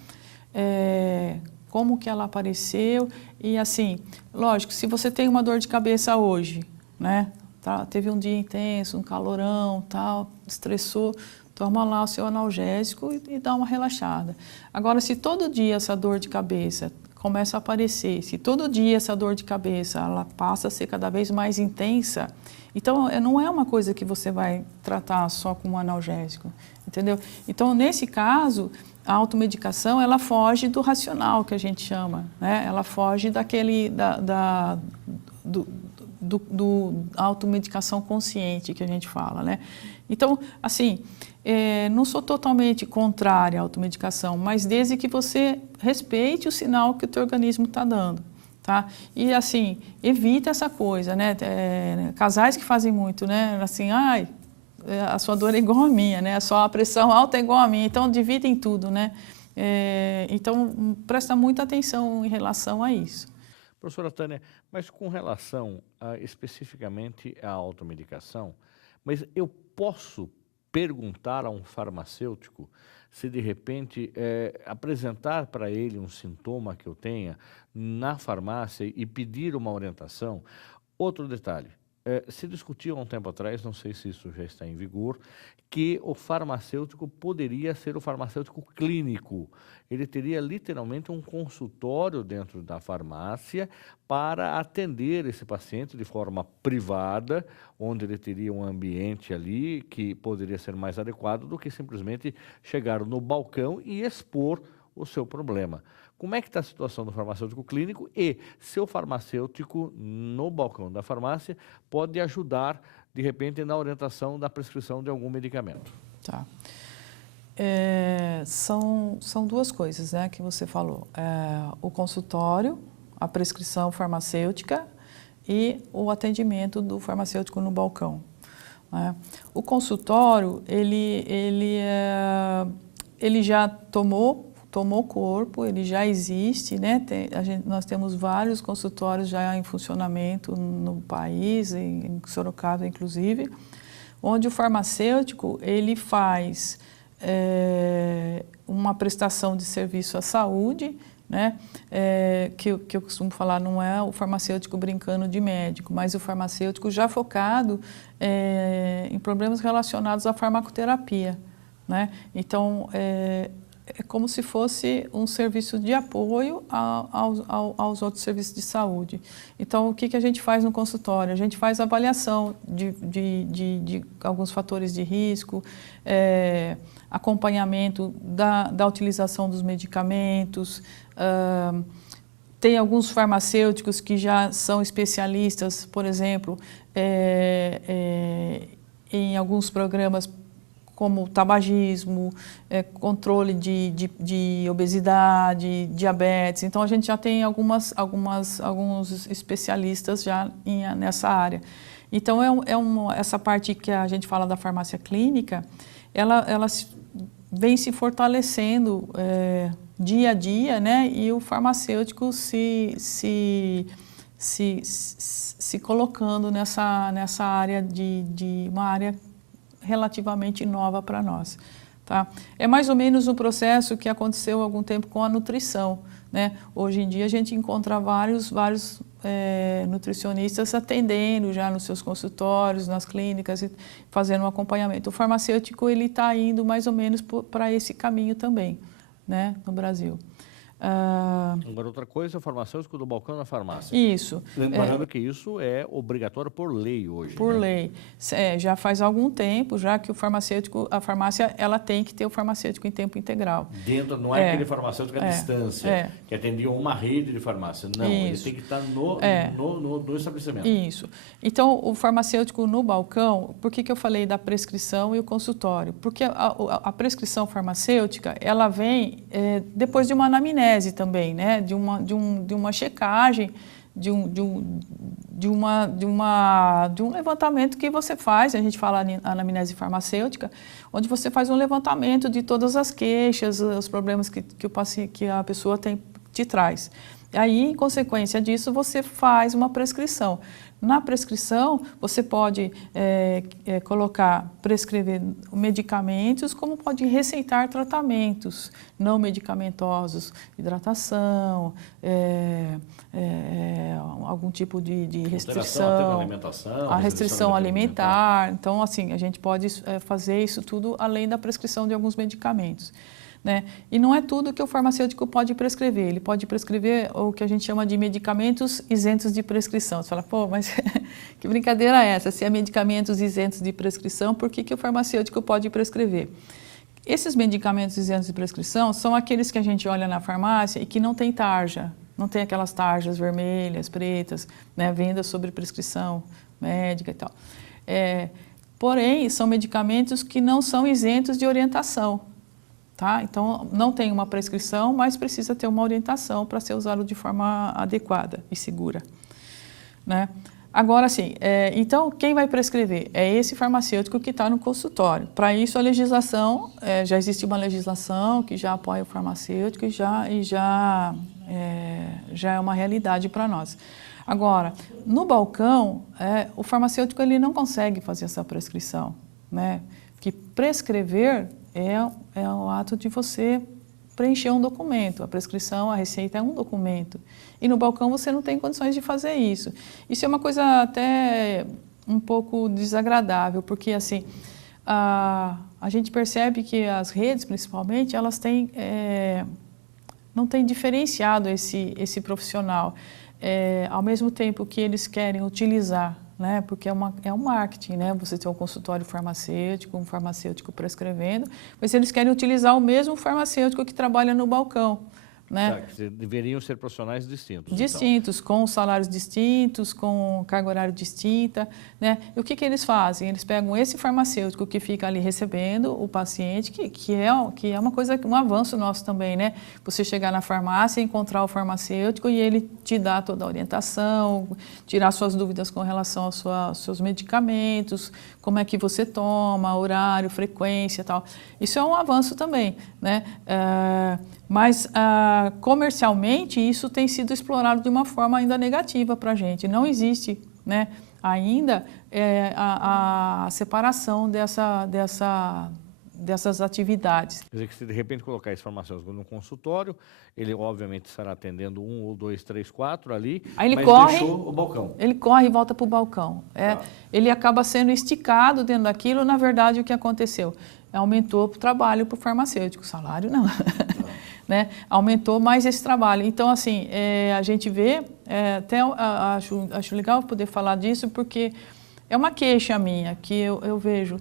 como que ela apareceu. E assim, lógico, se você tem uma dor de cabeça hoje, né, teve um dia intenso, um calorão, tal, estressou, toma lá o seu analgésico e dá uma relaxada. Agora, se todo dia essa dor de cabeça começa a aparecer, se todo dia essa dor de cabeça ela passa a ser cada vez mais intensa, então não é uma coisa que você vai tratar só com um analgésico, entendeu? Então, nesse caso, a automedicação, ela foge do racional, que a gente chama, né? Ela foge daquele, do automedicação consciente que a gente fala, né? Então, assim, não sou totalmente contrária à automedicação, mas desde que você respeite o sinal que o teu organismo está dando, tá? E, assim, evita essa coisa, né? Casais que fazem muito, né? Assim, ai, a sua dor é igual à minha, né? A sua pressão alta é igual à minha, então dividem tudo, né? Então, presta muita atenção em relação a isso. Professora Tânia, mas com relação especificamente à automedicação, mas eu posso perguntar a um farmacêutico se de repente apresentar para ele um sintoma que eu tenha na farmácia e pedir uma orientação? Outro detalhe, se discutiu há um tempo atrás, não sei se isso já está em vigor, que o farmacêutico poderia ser o farmacêutico clínico. Ele teria literalmente um consultório dentro da farmácia para atender esse paciente de forma privada, onde ele teria um ambiente ali que poderia ser mais adequado do que simplesmente chegar no balcão e expor o seu problema. Como é que está a situação do farmacêutico clínico e seu farmacêutico no balcão da farmácia pode ajudar, de repente, na orientação da prescrição de algum medicamento? Tá. São duas coisas, né, que você falou. O consultório, a prescrição farmacêutica e o atendimento do farmacêutico no balcão, né? O consultório, ele já tomou corpo, ele já existe, né? Nós temos vários consultórios já em funcionamento no país, em Sorocaba inclusive, onde o farmacêutico ele faz uma prestação de serviço à saúde, né? Que eu costumo falar, não é o farmacêutico brincando de médico, mas o farmacêutico já focado em problemas relacionados à farmacoterapia, né? Então, é como se fosse um serviço de apoio aos outros serviços de saúde. Então, o que a gente faz no consultório? A gente faz avaliação de alguns fatores de risco, acompanhamento da utilização dos medicamentos. Tem alguns farmacêuticos que já são especialistas, por exemplo, em alguns programas como tabagismo, controle de obesidade, diabetes. Então, a gente já tem alguns especialistas já nessa área. Então, essa parte que a gente fala da farmácia clínica, ela vem se fortalecendo dia a dia, né? E o farmacêutico se colocando nessa área de uma área relativamente nova para nós, tá? É mais ou menos um processo que aconteceu há algum tempo com a nutrição, né? Hoje em dia a gente encontra vários nutricionistas atendendo já nos seus consultórios, nas clínicas, e fazendo um acompanhamento. O farmacêutico ele está indo mais ou menos para esse caminho também, né, no Brasil. Agora, outra coisa, o farmacêutico do balcão na farmácia. Isso. Lembrando que isso é obrigatório por lei hoje. Por né? lei. Já faz algum tempo, já que o farmacêutico, a farmácia, ela tem que ter o farmacêutico em tempo integral. Dentro, não é aquele farmacêutico à distância, que atendia uma rede de farmácia. Não, Isso. ele tem que estar no estabelecimento. Isso. Então, o farmacêutico no balcão, por que eu falei da prescrição e o consultório? Porque a prescrição farmacêutica, ela vem depois de uma anamnese também, né? De uma checagem, de um levantamento que você faz, a gente fala anamnese farmacêutica, onde você faz um levantamento de todas as queixas, os problemas que a pessoa te traz. E aí, em consequência disso, você faz uma prescrição. Na prescrição, você pode prescrever medicamentos, como pode receitar tratamentos não medicamentosos, hidratação, algum tipo de restrição, alimentação, a restrição alimentar. Então, assim, a gente pode fazer isso tudo além da prescrição de alguns medicamentos. Né? E não é tudo que o farmacêutico pode prescrever. Ele pode prescrever o que a gente chama de medicamentos isentos de prescrição. Você fala, pô, mas que brincadeira é essa? Se é medicamentos isentos de prescrição, por que o farmacêutico pode prescrever? Esses medicamentos isentos de prescrição são aqueles que a gente olha na farmácia e que não tem tarja. Não tem aquelas tarjas vermelhas, pretas, né? Venda sobre prescrição médica e tal. Porém, são medicamentos que não são isentos de orientação. Tá? Então, não tem uma prescrição, mas precisa ter uma orientação para ser usado de forma adequada e segura. Né? Agora, sim, então, quem vai prescrever? É esse farmacêutico que está no consultório. Para isso, a legislação, já existe uma legislação que já apoia o farmacêutico e já é uma realidade para nós. Agora, no balcão, o farmacêutico ele não consegue fazer essa prescrição. Né? Que prescrever é o ato de você preencher um documento. A prescrição, a receita é um documento. E no balcão você não tem condições de fazer isso. Isso é uma coisa até um pouco desagradável, porque assim, a gente percebe que as redes, principalmente, elas não têm diferenciado esse profissional. Ao mesmo tempo que eles querem utilizar, né? Porque é um marketing, né? Você tem um consultório farmacêutico, um farmacêutico prescrevendo, mas eles querem utilizar o mesmo farmacêutico que trabalha no balcão. Né? Tá, deveriam ser profissionais distintos. Distintos, então. Com salários distintos, com carga horária distinta. Né? E o que eles fazem? Eles pegam esse farmacêutico que fica ali recebendo o paciente, que é uma coisa, um avanço nosso também, né? Você chegar na farmácia, encontrar o farmacêutico e ele te dá toda a orientação, tirar suas dúvidas com relação aos seus medicamentos, como é que você toma, horário, frequência e tal. Isso é um avanço também, né? Mas comercialmente isso tem sido explorado de uma forma ainda negativa para a gente. Não existe, né, ainda a separação dessas atividades. Quer dizer que se de repente colocar esse farmacêutico no consultório, ele obviamente estará atendendo 1 ou 2, 3, 4 ali, aí ele mas corre, deixou o balcão. Ele corre e volta para o balcão. Ele acaba sendo esticado dentro daquilo. Na verdade, o que aconteceu? Aumentou o trabalho para o farmacêutico, o salário não. Né? Aumentou mais esse trabalho. Então, assim, a gente vê, até acho legal poder falar disso, porque é uma queixa minha que eu vejo.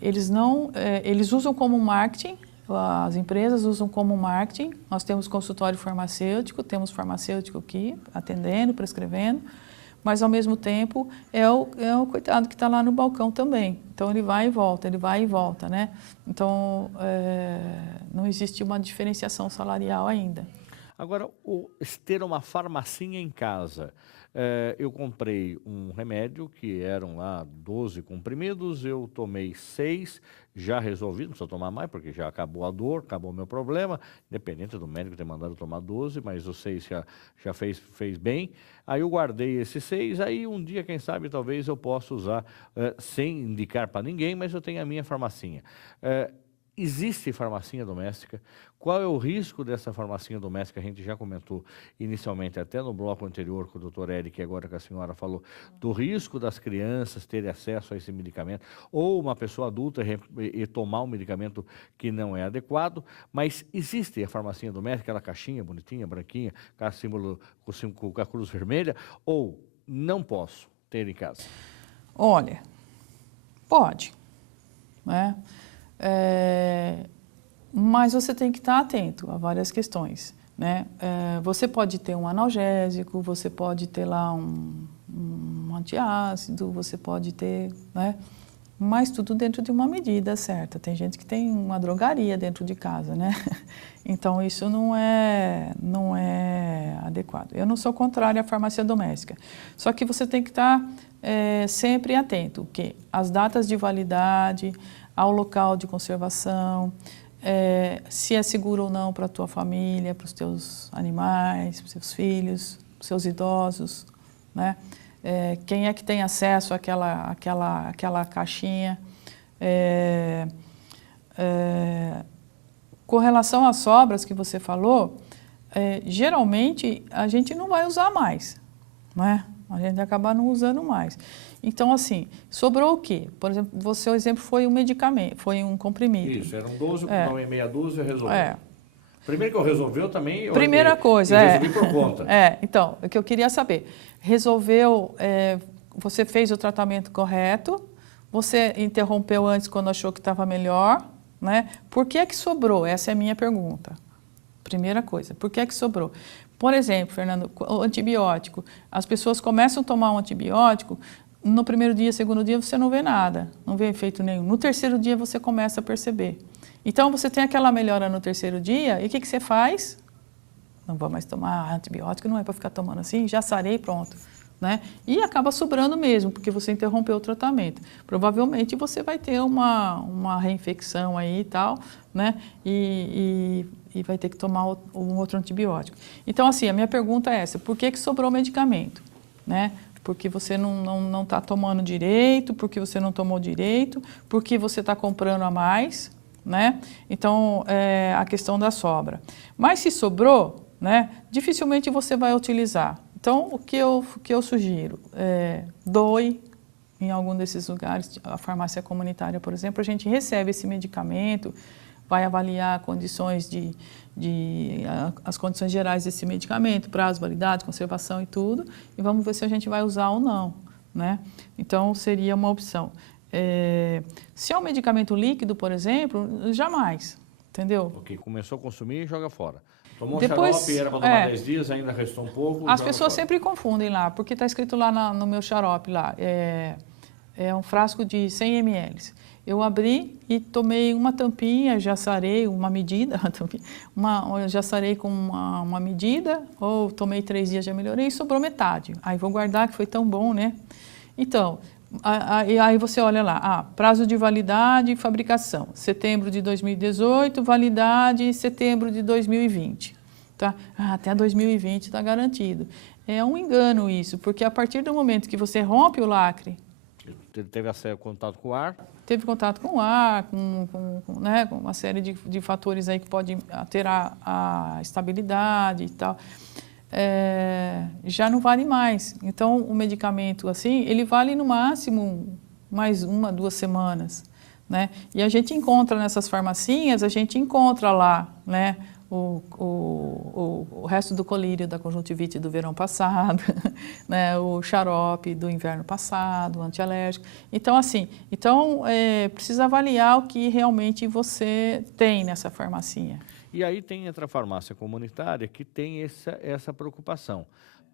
Eles usam como marketing, as empresas usam como marketing. Nós temos consultório farmacêutico, temos farmacêutico aqui atendendo, prescrevendo, mas ao mesmo tempo é o coitado que está lá no balcão também. Então ele vai e volta, né? Então não existe uma diferenciação salarial ainda. Agora, ter uma farmacinha em casa, eu comprei um remédio que eram lá 12 comprimidos, eu tomei 6, já resolvi, não precisa tomar mais porque já acabou a dor, acabou o meu problema, independente do médico ter mandado tomar 12, mas os 6 já fez bem. Aí eu guardei esses 6, aí um dia, quem sabe, talvez eu possa usar sem indicar para ninguém, mas eu tenho a minha farmacinha. existe farmacinha doméstica? Qual é o risco dessa farmacinha doméstica? A gente já comentou inicialmente, até no bloco anterior com o doutor Eric, e agora que a senhora falou, do risco das crianças terem acesso a esse medicamento, ou uma pessoa adulta e tomar um medicamento que não é adequado, mas existe a farmacinha doméstica, aquela caixinha bonitinha, branquinha, com a símbolo, com a cruz vermelha, ou não posso ter em casa? Olha, pode, né? Mas você tem que estar atento a várias questões, né? Você pode ter um analgésico, você pode ter lá um antiácido, você pode ter, né? Mas tudo dentro de uma medida certa. Tem gente que tem uma drogaria dentro de casa, né? Então isso não é adequado. Eu não sou contrária à farmácia doméstica, só que você tem que estar sempre atento, que as datas de validade, ao local de conservação, se é seguro ou não para a tua família, para os teus animais, para os teus filhos, para os seus idosos, né? Quem é que tem acesso àquela caixinha. Com relação às sobras que você falou, geralmente a gente não vai usar mais, né? A gente acaba não usando mais. Então, assim, sobrou o quê? Por exemplo, o seu exemplo foi um medicamento, foi um comprimido. Isso, eram 12, não é meia dúzia, resolveu. Primeiro que eu resolveu também... Primeira coisa, resolvi por conta. Então, o que eu queria saber, resolveu, você fez o tratamento correto, você interrompeu antes quando achou que estava melhor, né? Por que é que sobrou? Essa é a minha pergunta. Primeira coisa, por que é que sobrou? Por exemplo, Fernando, o antibiótico. As pessoas começam a tomar um antibiótico, no primeiro dia, segundo dia, você não vê nada, não vê efeito nenhum. No terceiro dia, você começa a perceber. Então, você tem aquela melhora no terceiro dia, e o que você faz? Não vou mais tomar antibiótico, não é para ficar tomando assim, já sarei, pronto. Né? E acaba sobrando mesmo, porque você interrompeu o tratamento. Provavelmente, você vai ter uma reinfecção aí e tal, né? E vai ter que tomar um outro antibiótico. Então, assim, a minha pergunta é essa, por que sobrou medicamento? Né? Porque você não está tomando direito, porque você não tomou direito, porque você está comprando a mais, né? Então, a questão da sobra. Mas se sobrou, né, dificilmente você vai utilizar. Então, o que eu sugiro? Doe em algum desses lugares, a farmácia comunitária, por exemplo, a gente recebe esse medicamento, vai avaliar condições as condições gerais desse medicamento, prazo, validade, conservação e tudo, e vamos ver se a gente vai usar ou não, né? Então, seria uma opção. Se é um medicamento líquido, por exemplo, jamais, entendeu? Ok, começou a consumir e joga fora. Tomou Depois, xarope, era para tomar 10 dias, ainda restou um pouco. As pessoas sempre confundem lá, porque está escrito lá no meu xarope, lá, é um frasco de 100 ml. Eu abri e tomei uma tampinha, já sarei uma medida, já sarei com uma medida, ou tomei 3 dias, já melhorei, e sobrou metade. Aí vou guardar, que foi tão bom, né? Então, aí você olha lá, prazo de validade e fabricação, setembro de 2018, validade setembro de 2020. Tá? Até 2020 está garantido. É um engano isso, porque a partir do momento que você rompe o lacre... Teve contato com o ar? Teve contato com o ar, né, com uma série de fatores aí que podem alterar a estabilidade e tal. Já não vale mais. Então, o medicamento, assim, ele vale no máximo mais 1, 2 semanas, né? E a gente encontra nessas farmacinhas, a gente encontra lá, né, o resto do colírio da conjuntivite do verão passado, né, o xarope do inverno passado, o antialérgico. Então, assim, precisa avaliar o que realmente você tem nessa farmacinha. E aí entra a farmácia comunitária que tem essa preocupação.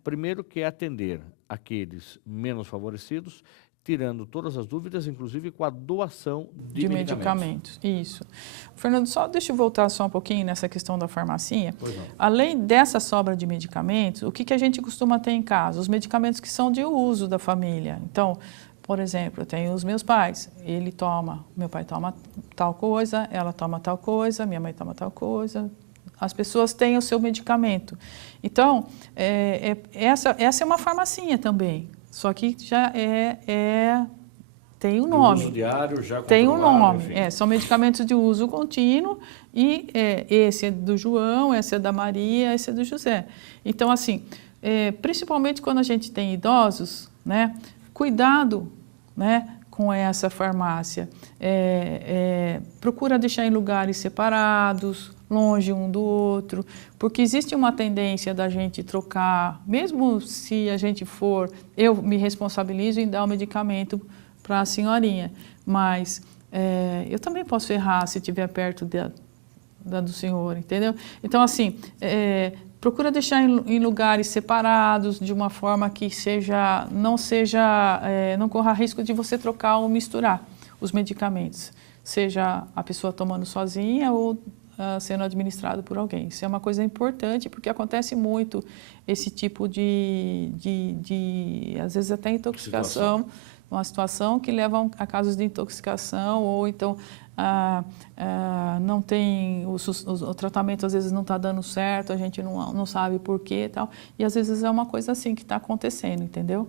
Primeiro que é atender aqueles menos favorecidos, tirando todas as dúvidas, inclusive com a doação de medicamentos. Isso. Fernando, só deixa eu voltar só um pouquinho nessa questão da farmacinha. Pois não. Além dessa sobra de medicamentos, o que a gente costuma ter em casa? Os medicamentos que são de uso da família. Então, por exemplo, eu tenho os meus pais, meu pai toma tal coisa, ela toma tal coisa, minha mãe toma tal coisa. As pessoas têm o seu medicamento. Então, essa é uma farmacinha também, só que já é Tem um De nome. uso diário, já Tem um controlado, nome. enfim. São medicamentos de uso contínuo e esse é do João, esse é da Maria, esse é do José. Então, assim, principalmente quando a gente tem idosos, né, cuidado, né, com essa farmácia. Procura deixar em lugares separados, longe um do outro, porque existe uma tendência da gente trocar, mesmo se a gente for, eu me responsabilizo em dar o medicamento para a senhorinha, mas eu também posso errar se estiver perto da do senhor, entendeu? Então, assim, procura deixar em lugares separados, de uma forma que não corra risco de você trocar ou misturar os medicamentos, seja a pessoa tomando sozinha ou sendo administrado por alguém. Isso é uma coisa importante, porque acontece muito esse tipo às vezes até intoxicação, uma situação que leva a casos de intoxicação, ou então não tem, o tratamento às vezes não está dando certo, a gente não sabe por quê e tal, e às vezes é uma coisa assim que está acontecendo, entendeu?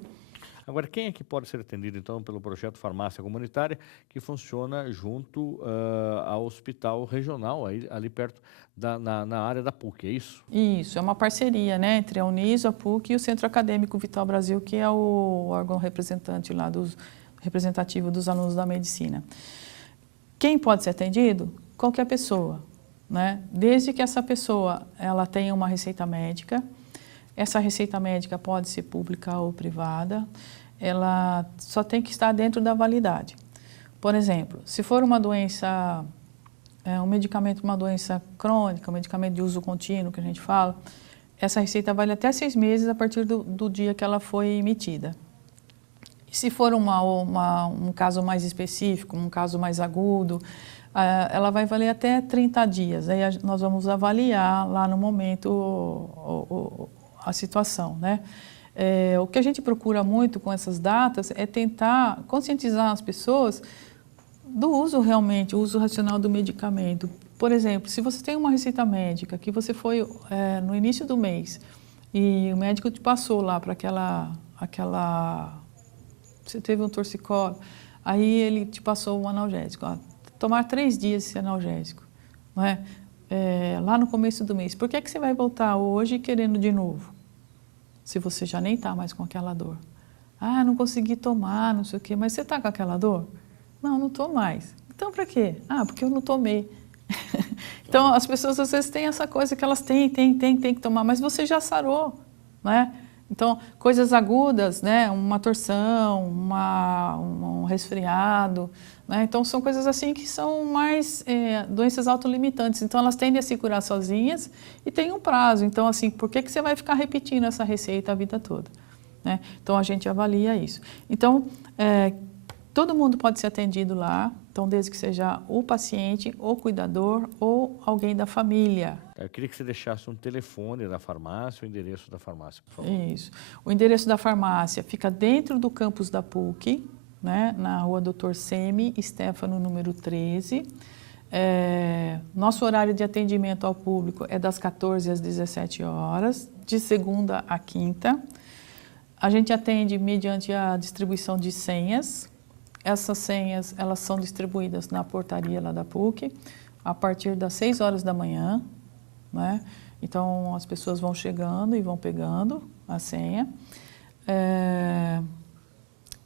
Agora, quem é que pode ser atendido, então, pelo projeto Farmácia Comunitária, que funciona junto ao hospital regional, ali perto, na área da PUC, é isso? Isso, é uma parceria, né, entre a Uniso, a PUC e o Centro Acadêmico Vital Brasil, que é o órgão representante lá, representativo dos alunos da medicina. Quem pode ser atendido? Qualquer pessoa, né? Desde que essa pessoa ela tenha uma receita médica. Essa receita médica pode ser pública ou privada, ela só tem que estar dentro da validade. Por exemplo, se for uma doença, um medicamento, uma doença crônica, um medicamento de uso contínuo, que a gente fala, essa receita vale até 6 meses a partir do dia que ela foi emitida. E se for um caso mais específico, um caso mais agudo, ela vai valer até 30 dias. Aí nós vamos avaliar lá no momento a situação, né? O que a gente procura muito com essas datas é tentar conscientizar as pessoas do uso realmente, o uso racional do medicamento. Por exemplo, se você tem uma receita médica que você foi no início do mês e o médico te passou lá para você teve um torcicolo, aí ele te passou um analgésico. Tomar 3 dias esse analgésico, não é? Lá no começo do mês. Por que você vai voltar hoje querendo de novo? Se você já nem está mais com aquela dor. Não consegui tomar, não sei o quê. Mas você está com aquela dor? Não estou mais. Então, para quê? Porque eu não tomei. Então, as pessoas às vezes têm essa coisa que elas têm que tomar, mas você já sarou, né? Então, coisas agudas, né? Uma torção, um resfriado, né? Então, são coisas assim que são mais doenças autolimitantes. Então, elas tendem a se curar sozinhas e tem um prazo. Então, assim, por que você vai ficar repetindo essa receita a vida toda? Né? Então, a gente avalia isso. Então, todo mundo pode ser atendido lá, então desde que seja o paciente, o cuidador ou alguém da família. Eu queria que você deixasse um telefone da farmácia, o endereço da farmácia, por favor. Isso. O endereço da farmácia fica dentro do campus da PUC, né, na rua Dr. Semi Stefano, número 13. Nosso horário de atendimento ao público é das 14 às 17 horas, de segunda a quinta. A gente atende mediante a distribuição de senhas. Essas senhas, elas são distribuídas na portaria lá da PUC, a partir das 6 horas da manhã, né? Então, as pessoas vão chegando e vão pegando a senha. O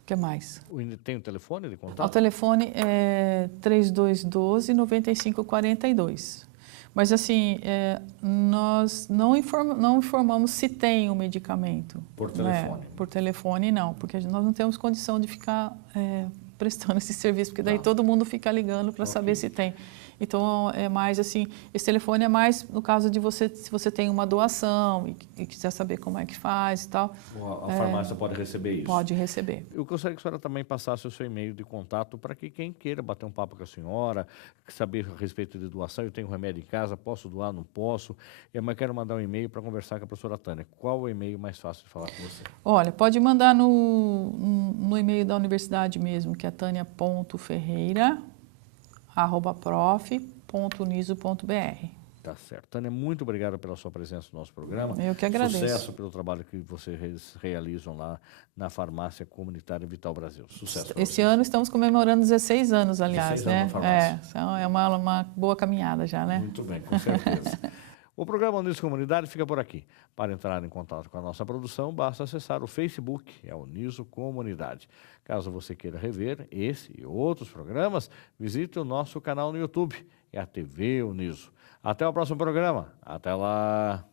que mais? Tem o telefone de contato? O telefone é 3212-9542. Mas, assim, nós não informamos se tem o medicamento. Por telefone? Né? Por telefone, não, porque nós não temos condição de ficar prestando esse serviço, porque daí todo mundo fica ligando para saber se tem. Então, é mais assim, esse telefone é mais no caso de se você tem uma doação e quiser saber como é que faz e tal. A farmácia pode receber isso? Pode receber. Eu gostaria que a senhora também passasse o seu e-mail de contato para que quem queira bater um papo com a senhora, saber a respeito de doação. Eu tenho remédio em casa, posso doar, não posso? Mas quero mandar um e-mail para conversar com a professora Tânia. Qual o e-mail mais fácil de falar com você? Olha, pode mandar no e-mail da universidade mesmo, que é tania.ferreira@prof.uniso.br. Tá certo. Tânia, muito obrigado pela sua presença no nosso programa. Eu que agradeço. Sucesso pelo trabalho que vocês realizam lá na Farmácia Comunitária Vital Brasil. Sucesso. Esse ano estamos comemorando 16 anos, aliás, 16 né? anos na farmácia. Então é uma boa caminhada já, né? Muito bem, com certeza. O programa Unidos Comunidade fica por aqui. Para entrar em contato com a nossa produção, basta acessar o Facebook, é o Uniso Comunidade. Caso você queira rever esse e outros programas, visite o nosso canal no YouTube, é a TV Uniso. Até o próximo programa. Até lá!